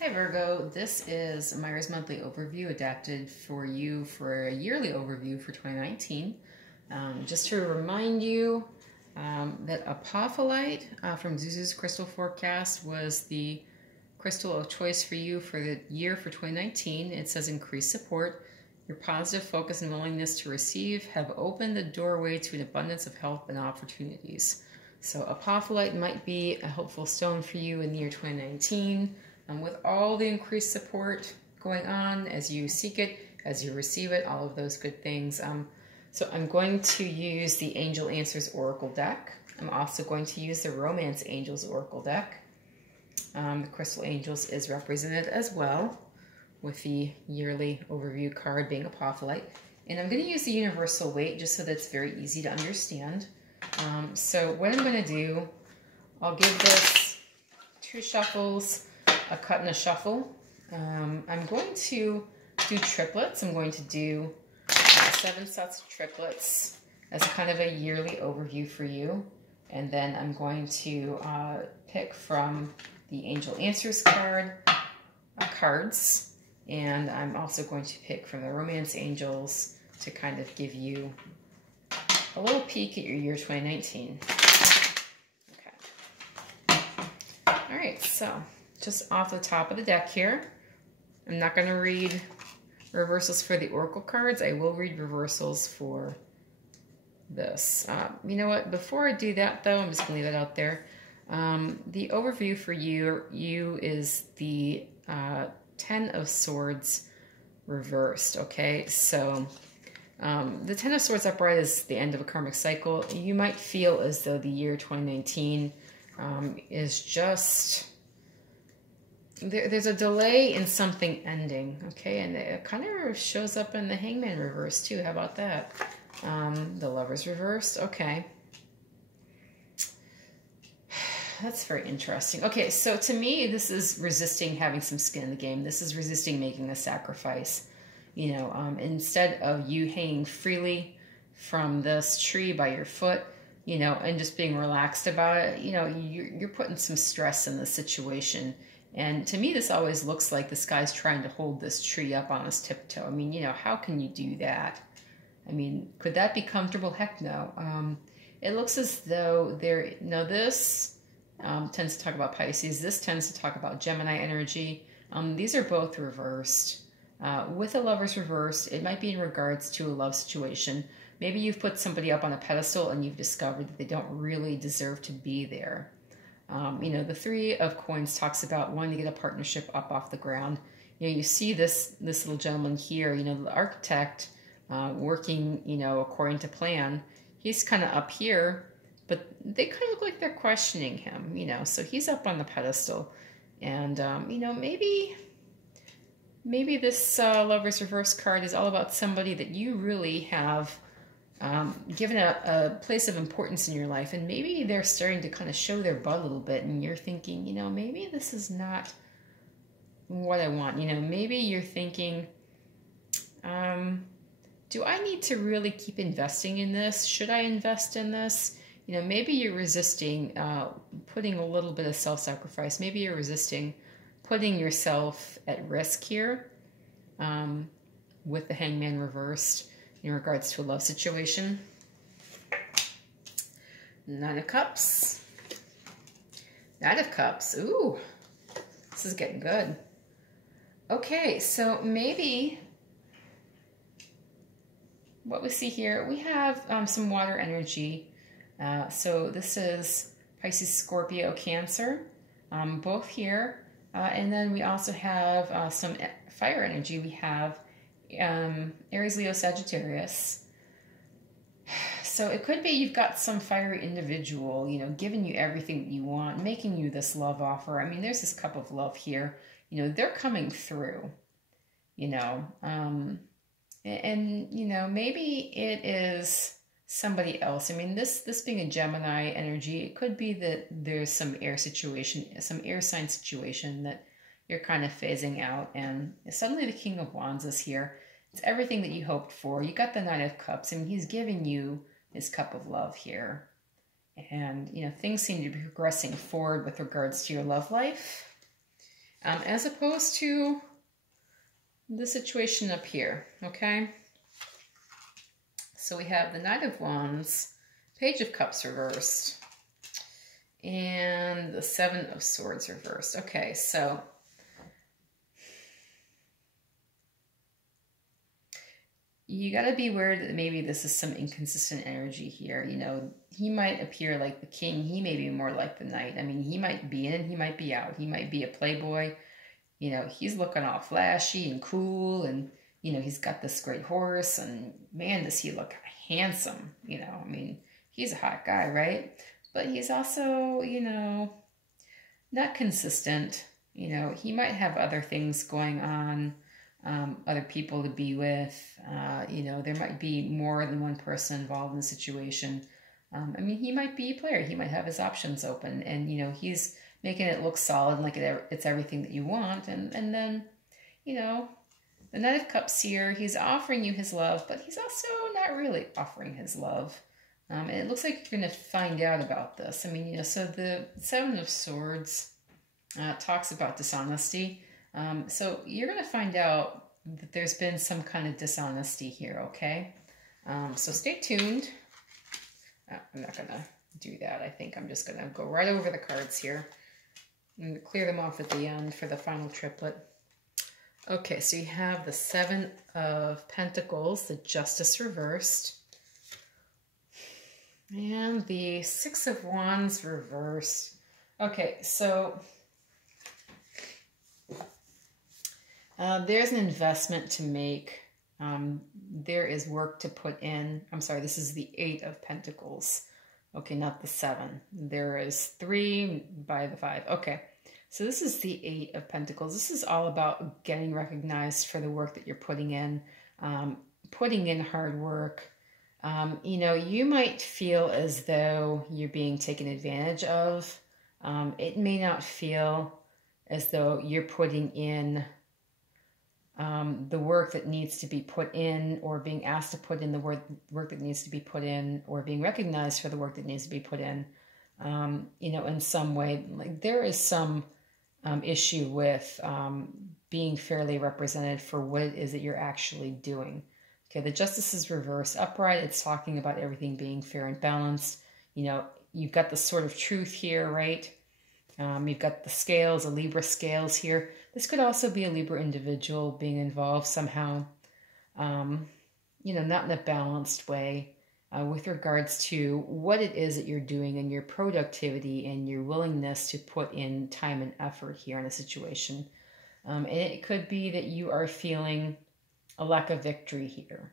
Hi Virgo, this is Meyer's monthly overview adapted for you for a yearly overview for 2019. Just to remind you that apophyllite from Zuzu's crystal forecast was the crystal of choice for you for the year for 2019. It says increased support. Your positive focus and willingness to receive have opened the doorway to an abundance of help and opportunities. So apophyllite might be a helpful stone for you in the year 2019. With all the increased support going on as you seek it, as you receive it, all of those good things. So I'm going to use the Angel Answers Oracle deck. I'm also going to use the Romance Angels Oracle deck. The Crystal Angels is represented as well, with the yearly overview card being apophyllite. And I'm going to use the Universal Weight just so that it's very easy to understand. So what I'm going to do, I'll give this 2 shuffles, a cut and a shuffle. I'm going to do triplets. I'm going to do 7 sets of triplets as a kind of a yearly overview for you. And then I'm going to pick from the Angel Answers cards. And I'm also going to pick from the Romance Angels to kind of give you a little peek at your year 2019. Okay. All right, so just off the top of the deck here, I'm not going to read reversals for the Oracle cards. I will read reversals for this. You know what? Before I do that, though, I'm just going to leave it out there. The overview for you is the 10 of Swords reversed, okay? So the 10 of Swords upright is the end of a karmic cycle. You might feel as though the year 2019 is just... There's a delay in something ending, okay? And it kind of shows up in the Hangman reverse, too. How about that? The Lovers reversed, okay. That's very interesting. Okay, so to me, this is resisting having some skin in the game. This is resisting making a sacrifice. You know, instead of you hanging freely from this tree by your foot, you know, and just being relaxed about it, you know, you're putting some stress in the situation. And to me, this always looks like this guy's trying to hold this tree up on his tiptoe. I mean, you know, how can you do that? I mean, could that be comfortable? Heck no. It looks as though this tends to talk about Pisces. This tends to talk about Gemini energy. These are both reversed. With a Lover's reversed, it might be in regards to a love situation. Maybe you've put somebody up on a pedestal and you've discovered that they don't really deserve to be there. You know, the 3 of Coins talks about wanting to get a partnership up off the ground. You know, you see this little gentleman here, you know, the architect working, you know, according to plan. He's kind of up here, but they kind of look like they're questioning him, you know, so he's up on the pedestal. And, you know, maybe this Lover's Reverse card is all about somebody that you really have given a place of importance in your life, and maybe they're starting to kind of show their butt a little bit, and you're thinking, you know, maybe this is not what I want. You know, maybe you're thinking, do I need to really keep investing in this? Should I invest in this? You know, maybe you're resisting putting a little bit of self-sacrifice. Maybe you're resisting putting yourself at risk here with the Hangman reversed in regards to a love situation. 9 of Cups. 9 of Cups. Ooh, this is getting good. Okay, so maybe what we see here, we have some water energy. So this is Pisces, Scorpio, Cancer, both here. And then we also have some fire energy. We have Aries, Leo, Sagittarius. So it could be you've got some fiery individual, you know, giving you everything that you want, making you this love offer. I mean, there's this cup of love here. You know, they're coming through, you know. And you know, maybe it is somebody else. I mean, this being a Gemini energy, it could be that there's some air situation, some air sign situation that you're kind of phasing out, and suddenly the King of Wands is here. It's everything that you hoped for. You got the 9 of Cups, and he's giving you his cup of love here. And, you know, things seem to be progressing forward with regards to your love life. as opposed to the situation up here, okay? So we have the Knight of Wands, Page of Cups reversed, and the Seven of Swords reversed. Okay, so you got to be aware that maybe this is some inconsistent energy here. You know, he might appear like the king. He may be more like the knight. I mean, he might be in, he might be out. He might be a playboy. You know, he's looking all flashy and cool, and, you know, he's got this great horse, and man, does he look handsome. You know, I mean, he's a hot guy, right? But he's also, you know, not consistent. You know, he might have other things going on. Other people to be with, you know, there might be more than one person involved in the situation. I mean, he might be a player. He might have his options open, and, you know, he's making it look solid, like it's everything that you want. And then, you know, the Knight of Cups here, he's offering you his love, but he's also not really offering his love. And it looks like you're going to find out about this. I mean, you know, so the Seven of Swords talks about dishonesty. So you're going to find out that there's been some kind of dishonesty here, okay? So stay tuned. I'm not going to do that. I think I'm just going to go right over the cards here and clear them off at the end for the final triplet. Okay, so you have the Seven of Pentacles, the Justice reversed, and the Six of Wands reversed. Okay, so there's an investment to make. There is work to put in. I'm sorry, this is the Eight of Pentacles. Okay, not the Seven. There is 3 by the 5. Okay, so this is the Eight of Pentacles. This is all about getting recognized for the work that you're putting in hard work. You know, you might feel as though you're being taken advantage of. It may not feel as though you're putting in the work that needs to be put in, or being asked to put in the work that needs to be put in, or being recognized for the work that needs to be put in, you know, in some way. Like, there is some issue with being fairly represented for what it is that you're actually doing. Okay, the Justice is reversed. Upright, it's talking about everything being fair and balanced. You know, you've got the Sword of Truth here, right? You've got the scales, the Libra scales here. This could also be a Libra individual being involved somehow, you know, not in a balanced way, with regards to what it is that you're doing and your productivity and your willingness to put in time and effort here in a situation. And it could be that you are feeling a lack of victory here,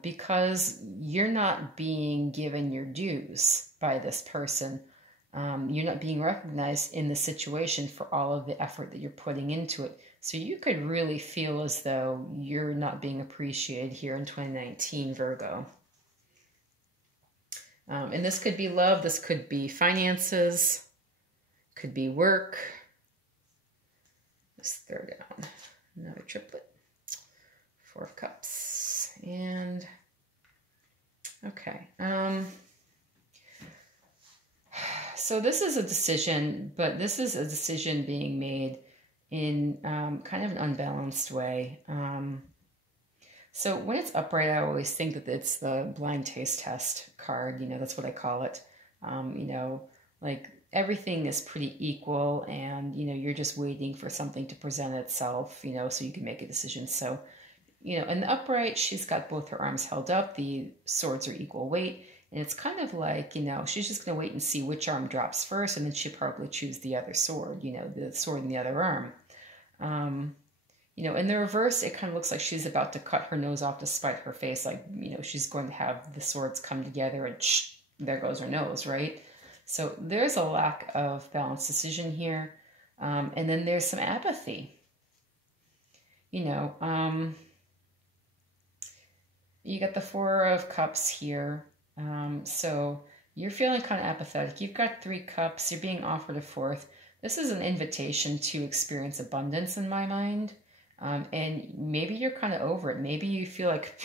because you're not being given your dues by this person. You're not being recognized in the situation for all of the effort that you're putting into it. So you could really feel as though you're not being appreciated here in 2019, Virgo. And this could be love, this could be finances, could be work. Let's throw down another triplet. 4 of Cups. And, okay. So this is a decision, but this is a decision being made in kind of an unbalanced way. So when it's upright, I always think that it's the blind taste test card. You know, that's what I call it. You know, like everything is pretty equal, and, you know, you're just waiting for something to present itself, you know, so you can make a decision. So, you know, in the upright, she's got both her arms held up. The swords are equal weight. And it's kind of like, you know, she's just going to wait and see which arm drops first, and then she'll probably choose the other sword, you know, the sword in the other arm. You know, in the reverse, it kind of looks like she's about to cut her nose off to spite her face. Like, you know, she's going to have the swords come together and there goes her nose, right? So there's a lack of balanced decision here. And then there's some apathy. You know, you got the 4 of Cups here. So you're feeling kind of apathetic. You've got 3 cups. You're being offered a 4th. This is an invitation to experience abundance in my mind. And maybe you're kind of over it. Maybe you feel like,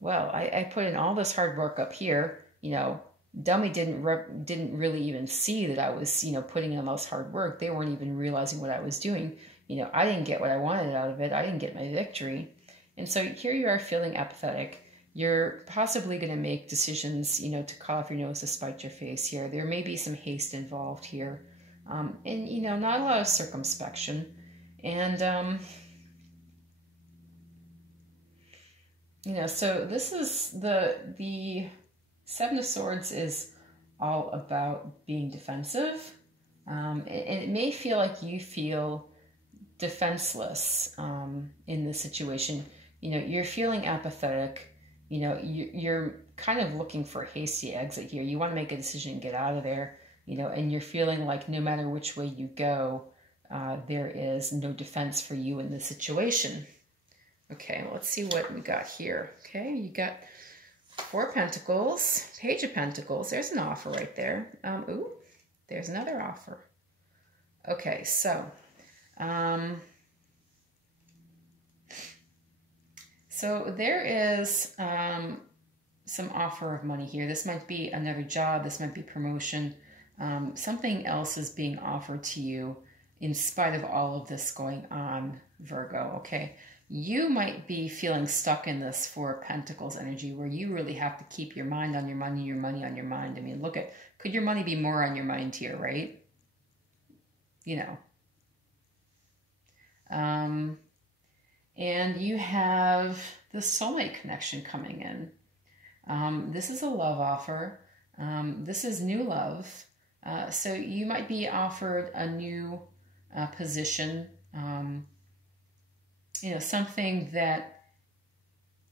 well, I put in all this hard work up here. You know, dummy didn't really even see that I was, putting in all this hard work. They weren't even realizing what I was doing. I didn't get what I wanted out of it. I didn't get my victory. And so here you are feeling apathetic. You're possibly going to make decisions, to cut off your nose to spite your face here. There may be some haste involved here. And, not a lot of circumspection. And, so this is the Seven of Swords is all about being defensive. And it may feel like you feel defenseless in this situation. You're feeling apathetic. You're kind of looking for a hasty exit here. You want to make a decision and get out of there, and you're feeling like no matter which way you go, there is no defense for you in this situation. Okay, well, let's see what we got here. Okay, you got Four of Pentacles, Page of Pentacles. There's an offer right there. Ooh, there's another offer. Okay, so there is some offer of money here. This might be another job. This might be promotion. Something else is being offered to you in spite of all of this going on, Virgo, okay? You might be feeling stuck in this Four of Pentacles energy where you really have to keep your mind on your money on your mind. I mean, could your money be more on your mind here, right? And you have the soulmate connection coming in. This is a love offer. This is new love. So you might be offered a new position, something that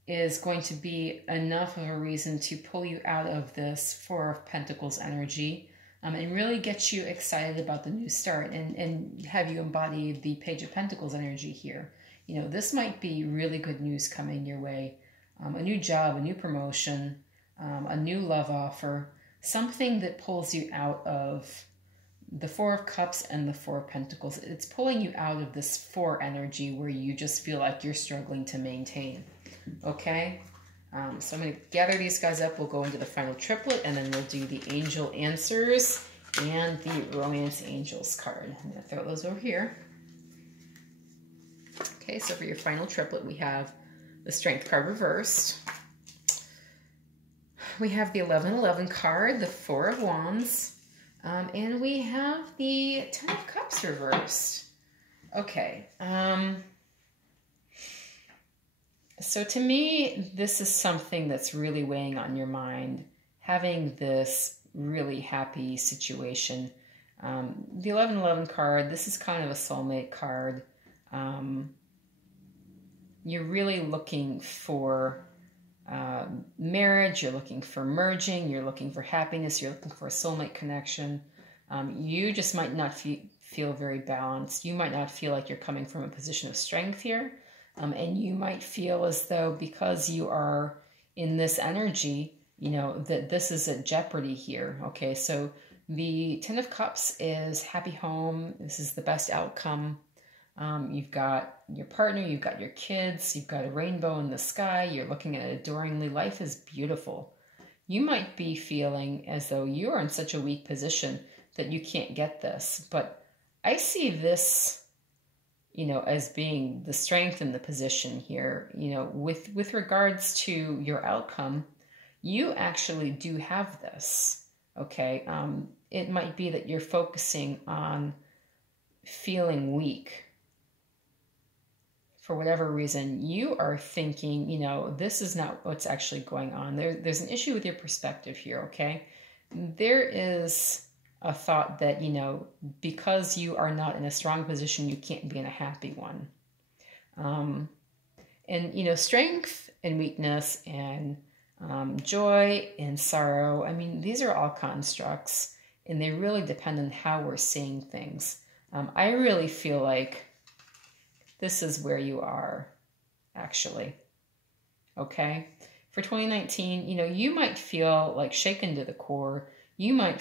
is going to be enough of a reason to pull you out of this Four of Pentacles energy, and really get you excited about the new start and have you embody the Page of Pentacles energy here. This might be really good news coming your way. A new job, a new promotion, a new love offer, something that pulls you out of the Four of Cups and the Four of Pentacles. It's pulling you out of this Four energy where you just feel like you're struggling to maintain. Okay? So I'm going to gather these guys up. We'll go into the final triplet, and then we'll do the angel answers and the romance angels card. I'm going to throw those over here. Okay, so for your final triplet, we have the Strength card reversed. We have the 11-11 card, the Four of Wands, and we have the Ten of Cups reversed. Okay, so to me, this is something that's really weighing on your mind, having this really happy situation. The 11-11 card, this is kind of a soulmate card. You're really looking for marriage, you're looking for merging, you're looking for happiness, you're looking for a soulmate connection. You just might not feel very balanced. You might not feel like you're coming from a position of strength here. And you might feel as though because you are in this energy, that this is at jeopardy here. Okay, so the Ten of Cups is happy home. This is the best outcome. You've got your partner, you've got your kids, you've got a rainbow in the sky, you're looking at it adoringly. Life is beautiful. You might be feeling as though you are in such a weak position that you can't get this. But I see this, as being the strength in the position here, with regards to your outcome, you actually do have this, okay? It might be that you're focusing on feeling weak. For whatever reason, you are thinking, this is not what's actually going on. There's an issue with your perspective here, okay? There is a thought that, because you are not in a strong position, you can't be in a happy one. And, strength and weakness and joy and sorrow, I mean, these are all constructs, and they really depend on how we're seeing things. I really feel like this is where you are, actually, okay? For 2019, you might feel like shaken to the core. You might,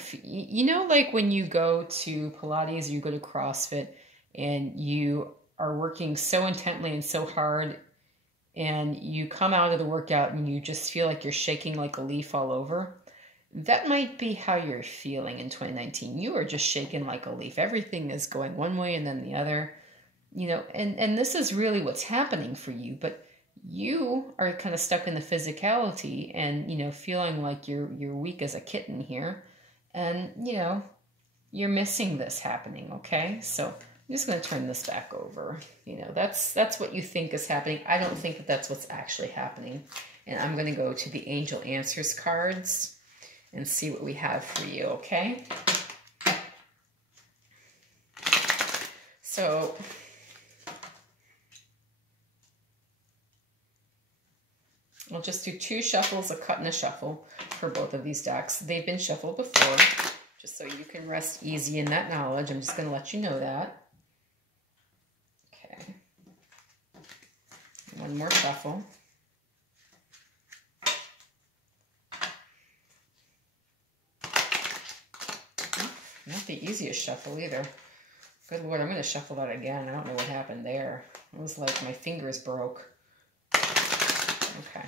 like when you go to Pilates or you go to CrossFit and you are working so intently and so hard and you come out of the workout and you just feel like you're shaking like a leaf all over. that might be how you're feeling in 2019. You are just shaken like a leaf. Everything is going one way and then the other, you know, and this is really what's happening for you, but you are kind of stuck in the physicality and, you know, feeling like you're weak as a kitten here. And, you know, you're missing this happening, okay? So I'm just going to turn this back over. You know, that's what you think is happening. I don't think that that's what's actually happening. And I'm going to go to the Angel Answers cards and see what we have for you, okay? So I'll just do 2 shuffles, a cut and a shuffle for both of these decks. They've been shuffled before, just so you can rest easy in that knowledge. I'm just going to let you know that. Okay. One more shuffle. Not the easiest shuffle either. Good Lord, I'm going to shuffle that again. I don't know what happened there. It was like my fingers broke. Okay.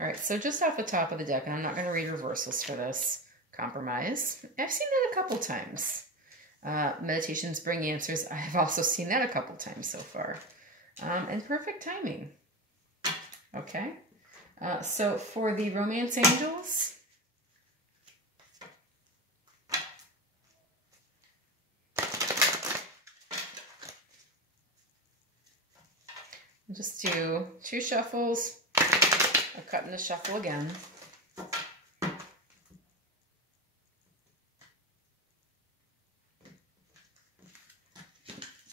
All right, so just off the top of the deck, and I'm not going to read reversals for this, compromise. I've seen that a couple times. Meditations bring answers. I have also seen that a couple times so far. And perfect timing. Okay. So for the romance angels, I'll just do 2 shuffles, a cut and a shuffle again.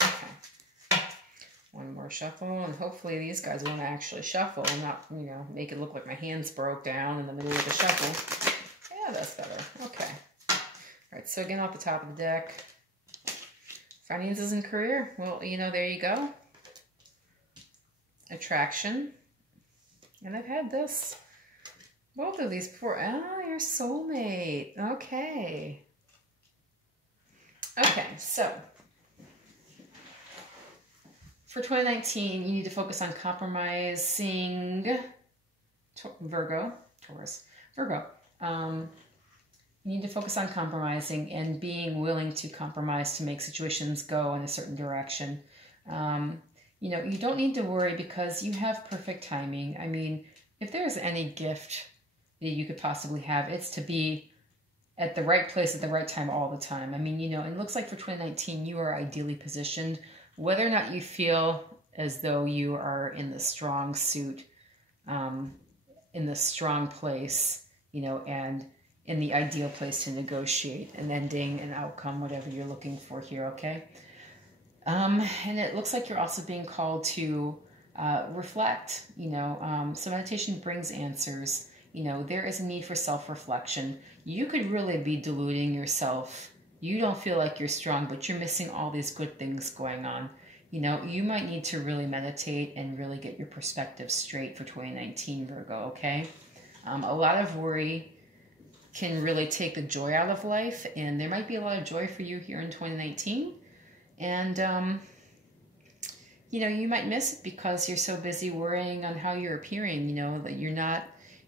Okay. One more shuffle, and hopefully these guys won't actually shuffle and not, you know, make it look like my hands broke down in the middle of the shuffle. Yeah, that's better. Okay. All right, so again, off the top of the deck, finances and career. Well, you know, there you go. Attraction. And I've had this, both of these before. Ah, your soulmate. Okay. Okay, so for 2019, you need to focus on compromising. Virgo, Taurus, Virgo. You need to focus on compromising and being willing to compromise to make situations go in a certain direction. You know, you don't need to worry because you have perfect timing. I mean, if there's any gift that you could possibly have, it's to be at the right place at the right time all the time. I mean, you know, it looks like for 2019, you are ideally positioned. Whether or not you feel as though you are in the strong suit, in the strong place, you know, and in the ideal place to negotiate an ending, an outcome, whatever you're looking for here, okay? And it looks like you're also being called to reflect, you know, so meditation brings answers. You know, there is a need for self-reflection. You could really be deluding yourself. You don't feel like you're strong, but you're missing all these good things going on. You know, you might need to really meditate and really get your perspective straight for 2019, Virgo, okay? A lot of worry can really take the joy out of life, and there might be a lot of joy for you here in 2019. And, you know, you might miss it because you're so busy worrying on how you're appearing, you know, that you're not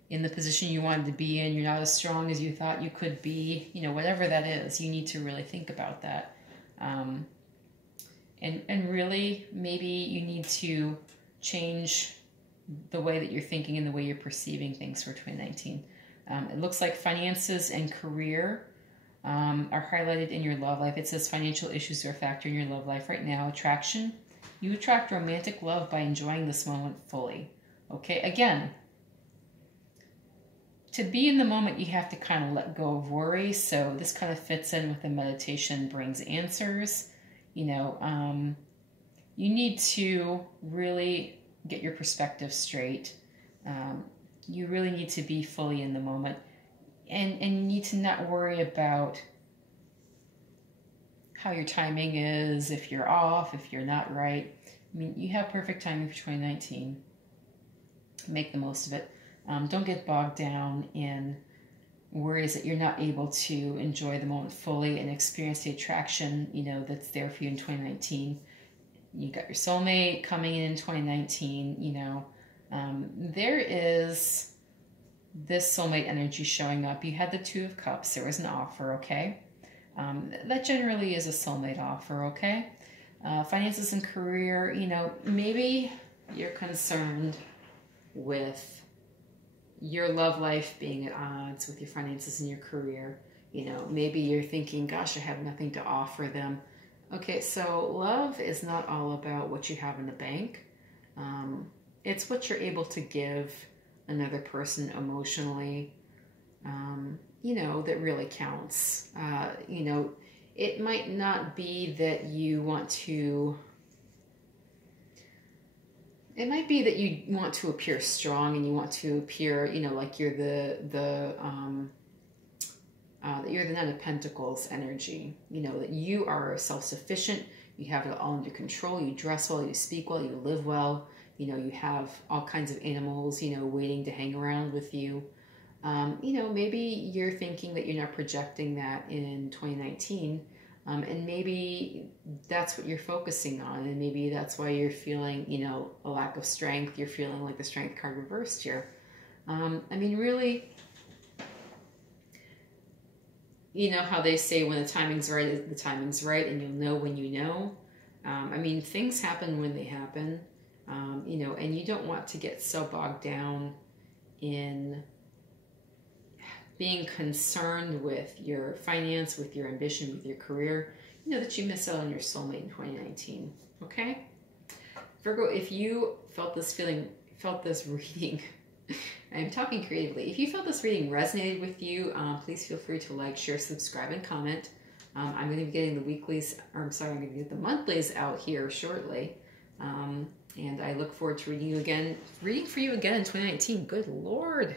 in the position you wanted to be in, you're not as strong as you thought you could be, you know, whatever that is, you need to really think about that. And really, maybe you need to change the way that you're thinking and the way you're perceiving things for 2019. It looks like finances and career are highlighted in your love life. It says financial issues are a factor in your love life right now. Attraction. You attract romantic love by enjoying this moment fully. Okay, again, to be in the moment, you have to kind of let go of worry. So this kind of fits in with the meditation brings answers. You know, you need to really get your perspective straight. You really need to be fully in the moment. And you need to not worry about how your timing is, if you're off, if you're not right. I mean, you have perfect timing for 2019. Make the most of it. Don't get bogged down in worries that you're not able to enjoy the moment fully and experience the attraction, you know, that's there for you in 2019. You got your soulmate coming in 2019, you know. There is this soulmate energy showing up. You had the Two of Cups. There was an offer, okay? That generally is a soulmate offer, okay? Finances and career, you know, maybe you're concerned with your love life being at odds with your finances and your career. You know, maybe you're thinking, gosh, I have nothing to offer them. Okay, so love is not all about what you have in the bank. It's what you're able to give another person emotionally, you know, that really counts. You know, it might not be that you want to, it might be that you want to appear strong and you want to appear, you know, like you're that you're the Nine of Pentacles energy, you know, that you are self-sufficient, you have it all under control, you dress well, you speak well, you live well, you know, you have all kinds of animals, you know, waiting to hang around with you. You know, maybe you're thinking that you're not projecting that in 2019, and maybe that's what you're focusing on, and maybe that's why you're feeling, you know, a lack of strength. You're feeling like the Strength card reversed here. I mean, really, you know how they say when the timing's right, the timing's right, and you'll know when you know. I mean, things happen when they happen, you know, and you don't want to get so bogged down in being concerned with your finance, with your ambition, with your career, you know, that you miss out on your soulmate in 2019, okay? Virgo, if you felt this feeling, felt this reading, I'm talking creatively. If you felt this reading resonated with you, please feel free to like, share, subscribe, and comment. I'm going to be getting the weeklies, or I'm sorry, I'm going to get the monthlies out here shortly. And I look forward to reading for you again in 2019. Good Lord.